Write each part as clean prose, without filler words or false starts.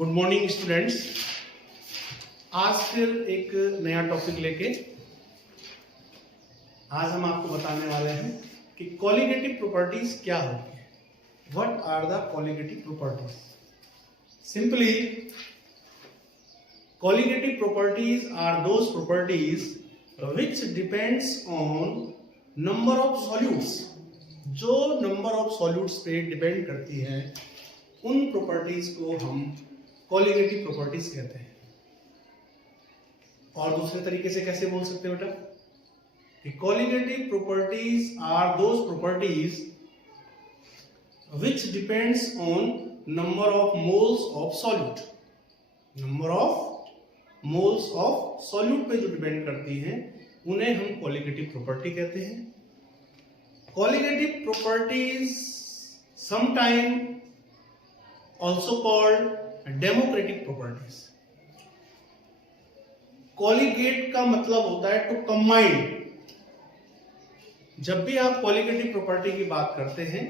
Good morning students. आज फिर एक नया टॉपिक लेके आज हम आपको बताने वाले हैं कि कॉलिगेटिव प्रॉपर्टीज क्या होती है। What are the colligative properties? Simply, colligative properties are those properties which depends on number of solutes. जो नंबर ऑफ सॉल्यूट्स पे डिपेंड करती हैं उन प्रॉपर्टीज को हम कॉलिगेटिव प्रॉपर्टीज कहते हैं। और दूसरे तरीके से कैसे बोल सकते हैं बेटा कि colligative properties are those properties which depends on number of moles of solute. Number of moles of solute पे जो डिपेंड करती हैं उन्हें हम कॉलिगेटिव प्रॉपर्टी कहते हैं। Colligative properties sometime also called democratic properties. Colligate का मतलब होता है टू कंबाइन। जब भी आप कॉलिगेटिव प्रॉपर्टी की बात करते हैं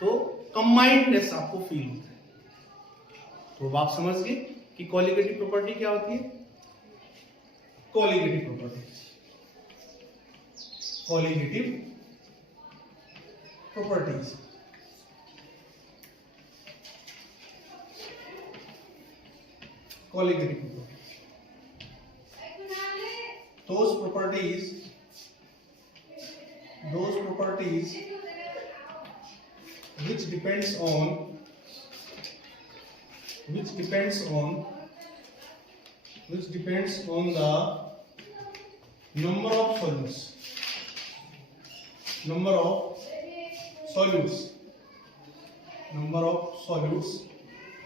तो कंबाइंडनेस आपको फील होता है। तो अब आप समझ गए कि कॉलिगेटिव प्रॉपर्टी क्या होती है। कॉलिगेटिव प्रॉपर्टी, कॉलिगेटिव प्रॉपर्टीज कॉलिगेटिव properties, those properties which depends on the number of solutes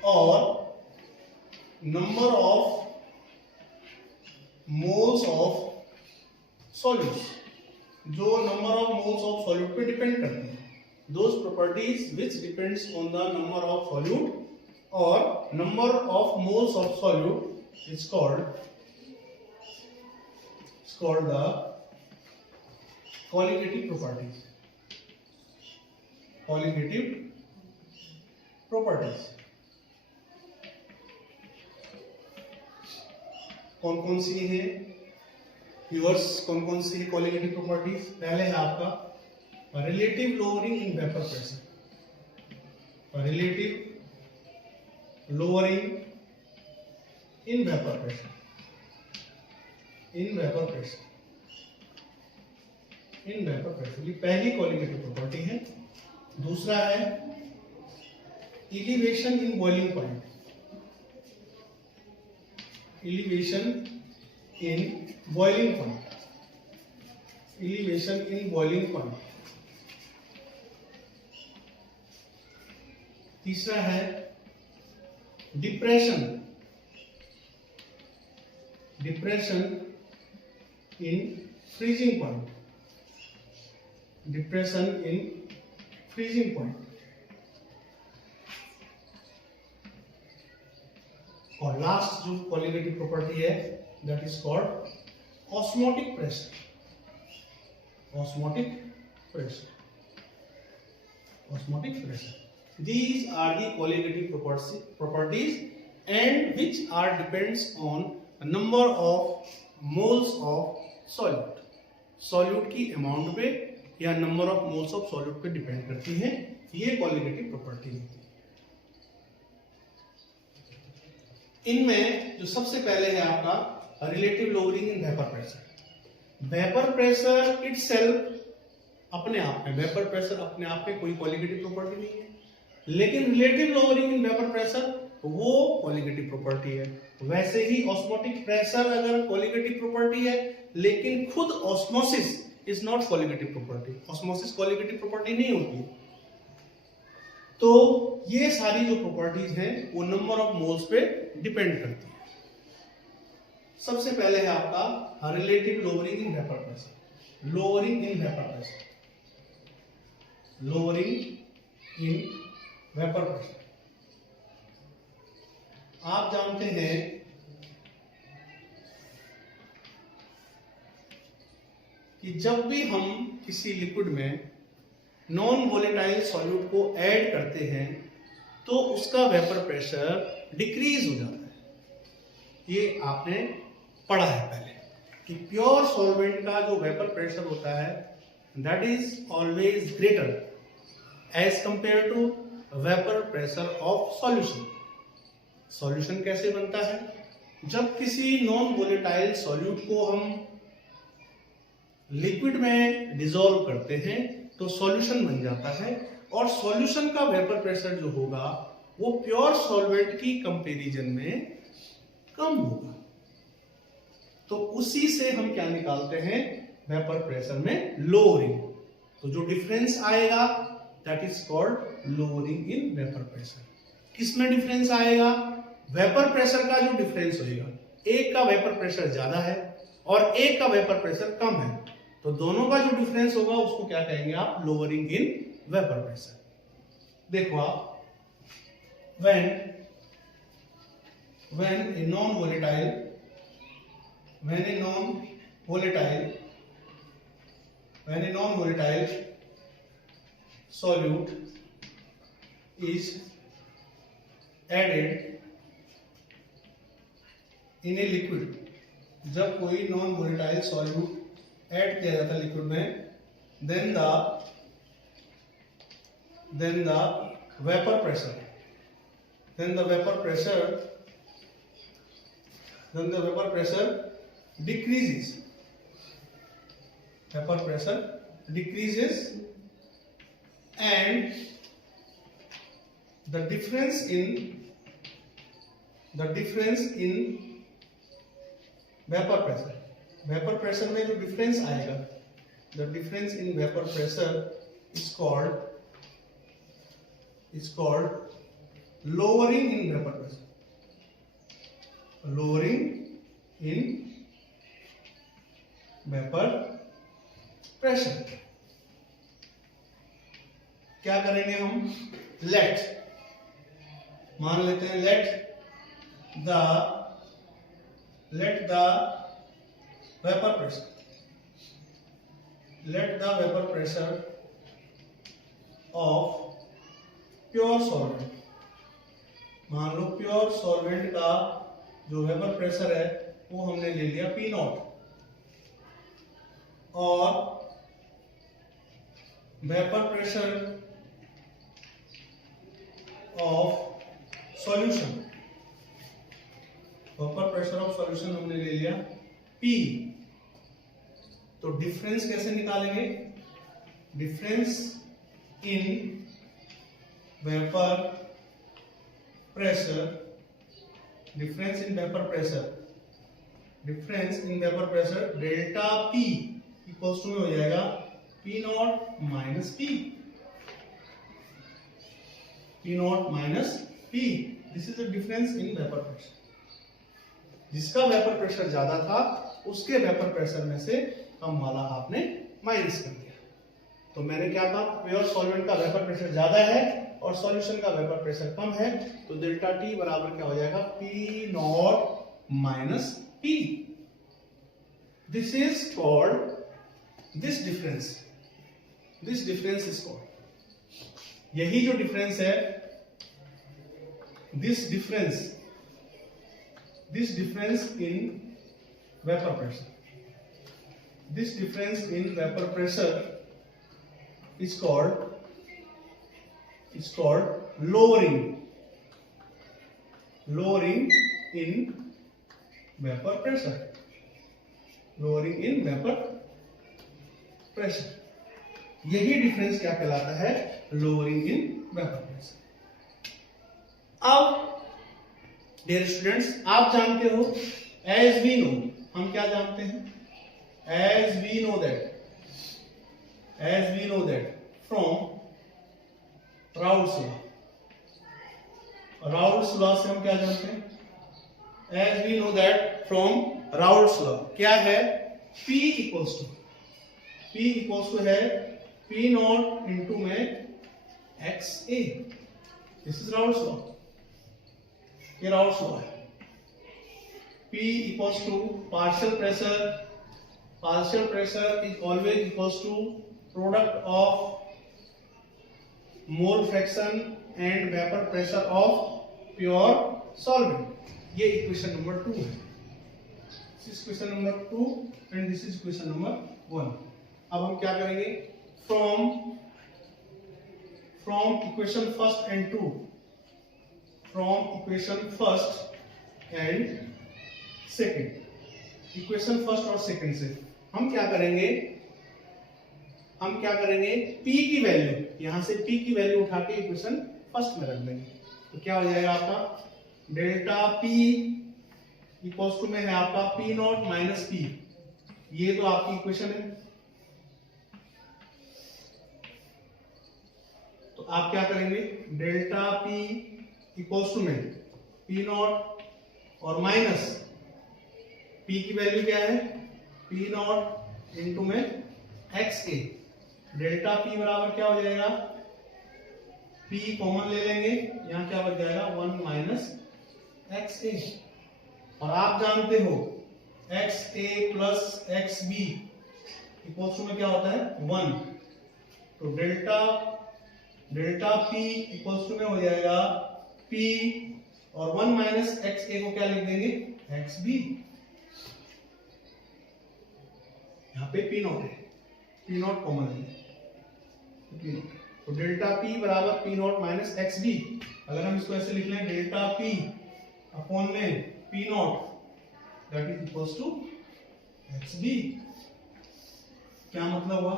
or number of moles of solutes. जो number of moles of solute पे डिपेंड करती है। Those properties which depends on the number of solute और number of moles of solute is called the colligative properties. कॉलिगेटिव प्रॉपर्टीज कौन कौन सी है व्यूअर्स? कौन कौन सी है कॉलिगेटिव प्रॉपर्टीज? पहले है आपका relative lowering in vapour pressure. Relative lowering in vapour pressure, ये पहली कॉलिगेटिव प्रॉपर्टी है। दूसरा है elevation in boiling point. Elevation in boiling point. तीसरा है डिप्रेशन इन फ्रीजिंग पॉइंट। और लास्ट जो कॉलिगेटिव प्रॉपर्टी है that is called osmotic pressure. These are the colligative properties and which are depends on a number of moles of solute। Solute की amount पे या number of moles of solute पे depend करती है। ये colligative property होती है। इनमें जो सबसे पहले है आपका relative lowering in vapour pressure. Vapour pressure itself अपने आप में, वेपर प्रेशर अपने आप में कोई कॉलिगेटिव प्रॉपर्टी नहीं है, लेकिन relative lowering in vapour pressure वो कॉलिगेटिव प्रॉपर्टी है। वैसे ही ऑस्मोटिक प्रेशर अगर कॉलिगेटिव प्रॉपर्टी है, लेकिन खुद osmosis is not colligative property. Osmosis colligative property नहीं होती है। तो ये सारी जो प्रॉपर्टीज हैं वो नंबर ऑफ मोल्स पे डिपेंड करती है। सबसे पहले है आपका relative lowering in vapour pressure. Lowering in vapour pressure आप जानते हैं कि जब भी हम किसी लिक्विड में नॉन वोलेटाइल सॉल्यूट को ऐड करते हैं तो उसका वेपर प्रेशर डिक्रीज हो जाता है। ये आपने पढ़ा है पहले कि प्योर सॉल्वेंट का जो वेपर प्रेशर होता है that is always greater as compare to vapour pressure of solution. Solution कैसे बनता है? जब किसी नॉन वोलेटाइल सॉल्यूट को हम लिक्विड में डिसॉल्व करते हैं तो सॉल्यूशन बन जाता है, और सॉल्यूशन का वेपर प्रेशर जो होगा वो प्योर सॉल्वेंट की कंपैरिजन में कम होगा। तो उसी से हम क्या निकालते हैं? वेपर प्रेशर में लोअरिंग। तो जो डिफरेंस आएगा that is called lowering in vapour pressure. किसमें डिफरेंस आएगा? वेपर प्रेशर का जो डिफरेंस होगा, एक का वेपर प्रेशर ज्यादा है और एक का वेपर प्रेशर कम है, तो दोनों का जो डिफरेंस होगा उसको क्या कहेंगे आप? Lowering in vapour pressure. देखो आप, when a non-volatile solute is added in a liquid, जब कोई नॉन वोलेटाइल सॉल्यूट ऐड किया जाता है लिक्विड में, then the vapor pressure decreases. Vapor pressure decreases, and the difference in vapor pressure में जो डिफरेंस आएगा, the difference in vapor pressure is called lowering in vapor pressure. Lowering in vapor pressure. क्या करेंगे हम? मान लेते हैं let the vapor pressure of pure solvent, मान लो प्योर सॉल्वेंट का जो वेपर प्रेशर है वो हमने ले लिया P नॉट, और वेपर प्रेशर ऑफ सॉल्यूशन हमने ले लिया P। तो डिफरेंस कैसे निकालेंगे? Difference in vapour pressure delta P equals to में हो जाएगा P naught minus P। This is the difference in vapour pressure. जिसका वेपर प्रेशर ज्यादा था उसके वेपर प्रेशर में से कम वाला आपने माइनस कर दिया। तो मैंने क्या कहा? प्योर सॉल्वेंट का वेपर प्रेशर ज्यादा है और सॉल्यूशन का वेपर प्रेशर कम है, तो डेल्टा T बराबर क्या हो जाएगा? P naught minus P। This is called, this difference is called, यही जो डिफरेंस है, this difference in vapour pressure is called lowering in vapor pressure. यही डिफरेंस क्या कहलाता है? Lowering in vapour pressure. अब डियर स्टूडेंट्स, आप जानते हो, एज वी नो, हम क्या जानते हैं? As we know that from Raoult's law से हम क्या जानते हैं? As we know that from Raoult's law क्या है? P इक्वल्स टू है P नॉट इंटू में XA। This is Raoult's law, ये राउल्स लॉ है। P equals to partial pressure is always equals to product of mole fraction and vapour pressure of pure solvent. ये equation number 2 है। This is question number 2 and this is question number 1। अब हम क्या करेंगे, from equation first and 2, from equation first and second, equation first और second से हम क्या करेंगे, P की वैल्यू, यहां से P की वैल्यू उठा के इक्वेशन फर्स्ट में रख देंगे। तो क्या हो जाएगा आपका डेल्टा P इक्वल्स टू में है आपका P नॉट माइनस P। ये तो आपकी इक्वेशन है। तो आप क्या करेंगे, डेल्टा P इक्वल्स टू में P नॉट और माइनस P की वैल्यू क्या है, P नॉट इंटू में XA। डेल्टा P बराबर क्या हो जाएगा, P कॉमन ले लेंगे, यहां क्या बच जाएगा 1 माइनस XA। और आप जानते हो XA plus XB equals to में क्या होता है 1। तो डेल्टा P इक्वल्स टू में हो जाएगा P और 1 माइनस XA को क्या लिख देंगे XB। यहाँ पे P नॉट है, P नॉट कॉमन है। तो डेल्टा P बराबर P नॉट माइनस XB। अगर हम इसको ऐसे लिख लें डेल्टा P अपॉन में P naught that is equals to XB। क्या मतलब हुआ,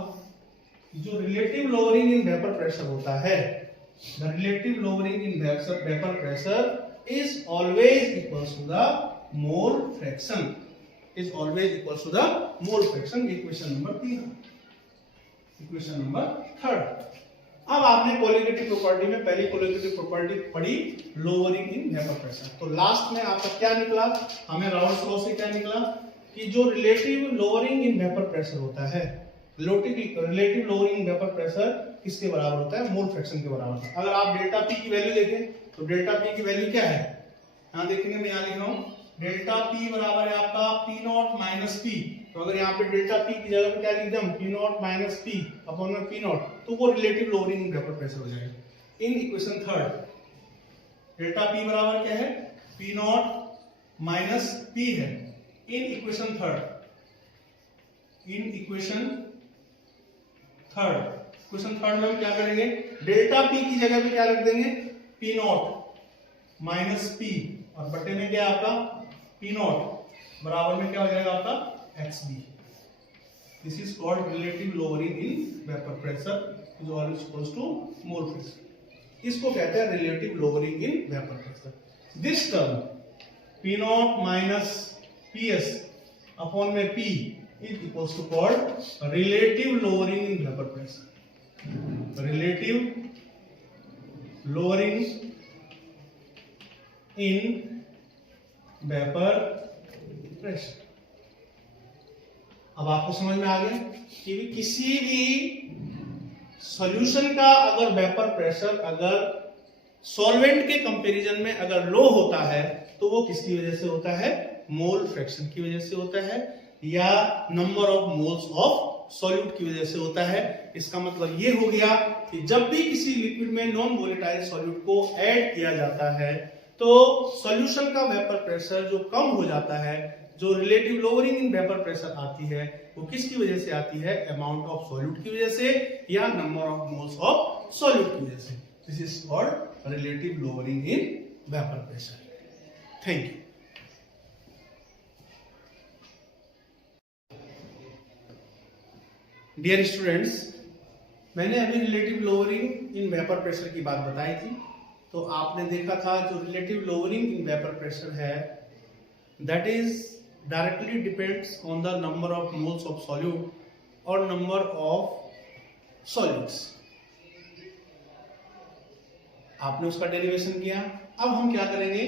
जो relative lowering in vapour pressure होता है, the relative lowering in vapour pressure is always equals to the mole fraction, is always equals to the mole fraction. Equation number 3। Equation number 3। अब आपने colligative property में पहली colligative property पढ़ी lowering in vapour pressure. तो last में आपका क्या निकला, हमें राउल्स लॉ से क्या निकला कि जो relative lowering in vapour pressure होता है, relative lowering in vapour pressure किसके बराबर होता है, मोल फ्रैक्शन के बराबर है। अगर आप डेल्टा P की वैल्यू देखें तो डेल्टा P की वैल्यू क्या है, यहां देखेंगे, मैं यहां लिख रहा हूं डेल्टा P बराबर है आपका P नॉट माइनस P। तो अगर यहाँ पे डेल्टा P की जगह पे क्या लिख दें, P naught minus P upon में P नॉट, तो वो relative lowering in vapour pressure हो जाएगा। इन इक्वेशन 3 डेल्टा P बराबर क्या है, P नॉट माइनस P है। इन इक्वेशन 3 में हम क्या करेंगे, डेल्टा P की जगह पे क्या रख देंगे P नॉट माइनस P और बटे में क्या है आपका P नॉट बराबर में क्या हो जाएगा आपका XB। This is called relative lowering in vapor pressure is always equals to mole pressure। इसको कहते हैं relative lowering in vapor pressure। This term P naught minus PS upon में P is equals to called relative lowering in vapor pressure। Relative lowering in vapor pressure। अब आपको समझ में आ गया कि किसी भी सॉल्यूशन का अगर वेपर प्रेशर अगर सॉल्वेंट के कंपैरिजन में अगर लो होता है तो वो किसकी वजह से होता है, मोल फ्रैक्शन की वजह से होता है या number of moles of solute की वजह से होता है। इसका मतलब ये हो गया कि जब भी किसी लिक्विड में नॉन वोलेटाइल सॉल्यूट को ऐड किया जाता है तो सॉल्यूशन का वेपर प्रेशर जो कम हो जाता है, जो relative lowering in vapour pressure आती है, वो किसकी वजह से आती है, अमाउंट ऑफ सॉल्यूट की वजह से या number of moles of solute की वजह से। This is called relative lowering in vapour pressure. Thank you. Dear students, मैंने अभी relative lowering in vapour pressure की बात बताई थी। तो आपने देखा था जो relative lowering in vapour pressure है that is directly depends on the number of moles of solute or number of solutes। आपने उसका डेरिवेशन किया। अब हम क्या करेंगे,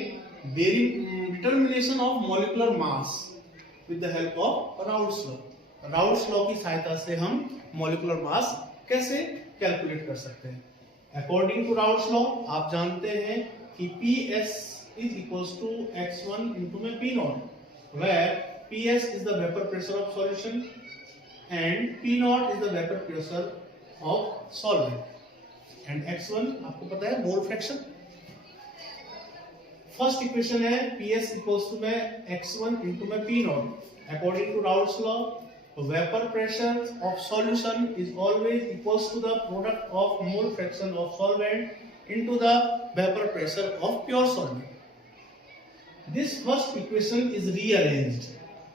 determination of molecular mass with the help of Raoult's law. Raoult's law की सहायता से हम मॉलिक्यूलर मास कैसे कैलकुलेट कर सकते हैं। अकॉर्डिंग टू राउल्स लॉ आप जानते हैं कि PS is equals to x1 into में P naught, where PS is the vapor pressure of solution and P naught is the vapor pressure of solvent। And x1 आपको पता है mole fraction. First equation है PS equals to में x1 into में P naught. According to Raoult's law vapour pressure of solution is always equals to the product of mole fraction of solvent into the vapour pressure of pure solvent. This first equation is rearranged,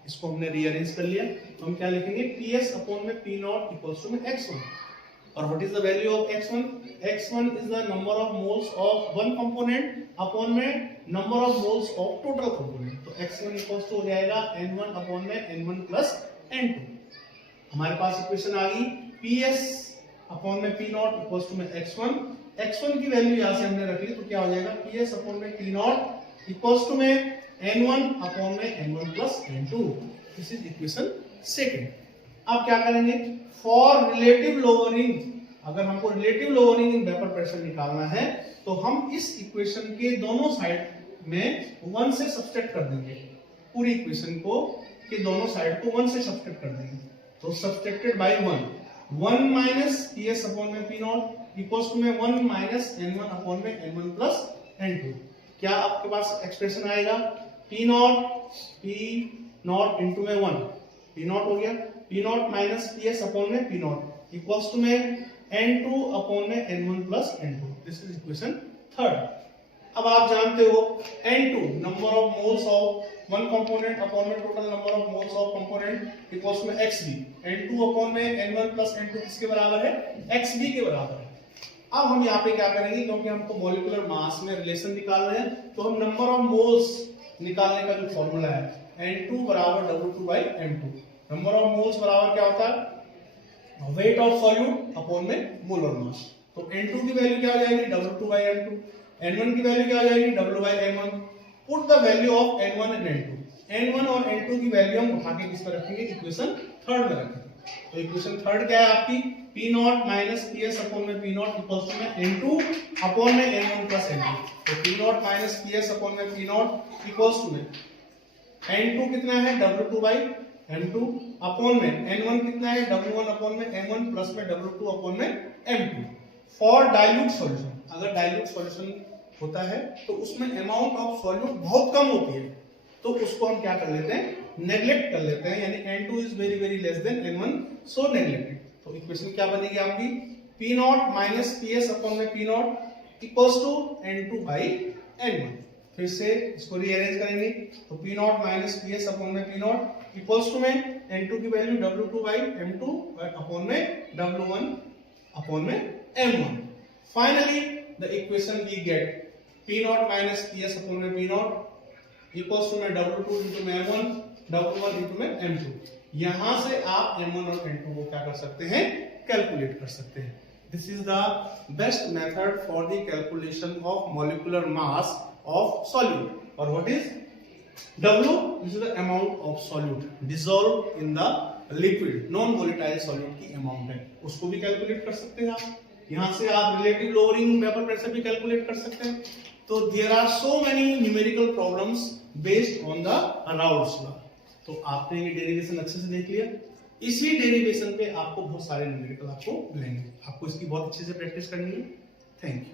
इसको हमने rearrange कर लिया तो हम क्या लिखेंगे PS upon में P naught equals to में x1। और what is the value of x1? x1 is the number of moles of one component upon में number of moles of total component. तो x1 इक्वल्स टू हो जाएगा n1 upon में n1 plus n2। हमारे पास equation आ गई PS upon में P naught equals to में x1। x1 की वैल्यू यहां से हमने रख ली तो क्या हो जाएगा PS अपॉन में P नॉट इक्वल्स टू में n1 अपॉन में n1 plus n2। This is equation second. अब क्या करेंगे फॉर रिलेटिव लोअरिंग, अगर हमको relative lowering in vapour pressure निकालना है तो हम इस इक्वेशन के दोनों साइड में 1 से सब्सट्रैक्ट कर देंगे। पूरी इक्वेशन को के दोनों साइड को 1 से सब्सट्रैक्ट कर देंगे तो subtracted by 1 minus PS upon में P नॉट इक्वल्स टू में 1 माइनस n1 अपॉन में n1 प्लस n2। क्या आपके पास एक्सप्रेशन आएगा P नॉट इनटू में 1, P नॉट हो गया P naught minus PS upon में P नॉट इक्वल्स टू में n2 अपॉन में n1 plus n2। This is equation third. अब आप जानते हो n2 number of moles of one component upon में total number of moles of component equals to में xb। n2 upon में n1 plus n2 किसके बराबर है? xb के बराबर है। अब हम यहाँ पे क्या करेंगे क्योंकि हमको मॉलिक्यूलर मास में रिलेशन निकालना है तो हम नंबर ऑफ मोल्स निकालने का जो फॉर्मूला है n2 बराबर W2 by m2। Number of moles बराबर क्या होता है वेट ऑफ सॉल्यूट अपॉन में मोलर मास। तो n2 की वैल्यू क्या हो जाएगी W2 by m2, n1 की वैल्यू क्या हो जाएगी W by m1। Put the value of n1 and n2 और n2 की वैल्यू हम उठा के किस पर रखेंगे इक्वेशन थर्ड में रखेंगे। तो इक्वेशन थर्ड क्या है आपकी P naught minus PS upon में P नॉट इक्वल्स टू में n2 अपॉन में n1 प्लस n2। तो P naught minus PS upon में P नॉट इक्वल्स टू में n2 कितना है W2 by m2 अपॉन में n1 कितना है W1 अपॉन में m1 प्लस में W2 अपॉन में m2। फॉर डाइल्यूट सॉल्यूशन, अगर डाइल्यूट सॉल्यूशन होता है तो उसमें अमाउंट ऑफ सॉल्यूट बहुत कम होती है तो उसको हम क्या कर लेते हैं नेग्लेक्ट कर लेते हैं, यानी n2 is very very less than n1 so neglected. तो इक्वेशन क्या बनेगी आपकी P naught minus PS upon में P naught equals to n2 by n1। फिर से इसको रीअरेंज करेंगे तो P naught minus PS upon में P नॉट इक्वल्स टू में n2 की value W2 by m2 upon में W1 अपॉन में m1। Finally the equation we get P naught minus PS upon में P नॉट इक्वल्स टू में W2 into में m1 W1 into में m2। यहां से आप m1 और m2 को क्या कर सकते हैं कैलकुलेट कर सकते हैं। This is the best method for the calculation of molecular mass of solute. और what is W? This is the amount of solute dissolve in the liquid non volatile solute की अमाउंट है, उसको भी calculate कर सकते हैं आप। यहां से आप रिलेटिव लोअरिंग वेपर प्रेशर भी कैलकुलेट कर सकते हैं। तो there are so many numerical problems based on the Raoult's law. तो आपने ये डेरिवेशन अच्छे से देख लिया। इसी डेरिवेशन पे आपको बहुत सारे न्यूमेरिकल आपको मिलेंगे, आपको इसकी बहुत अच्छे से प्रैक्टिस करनी है। Thank you.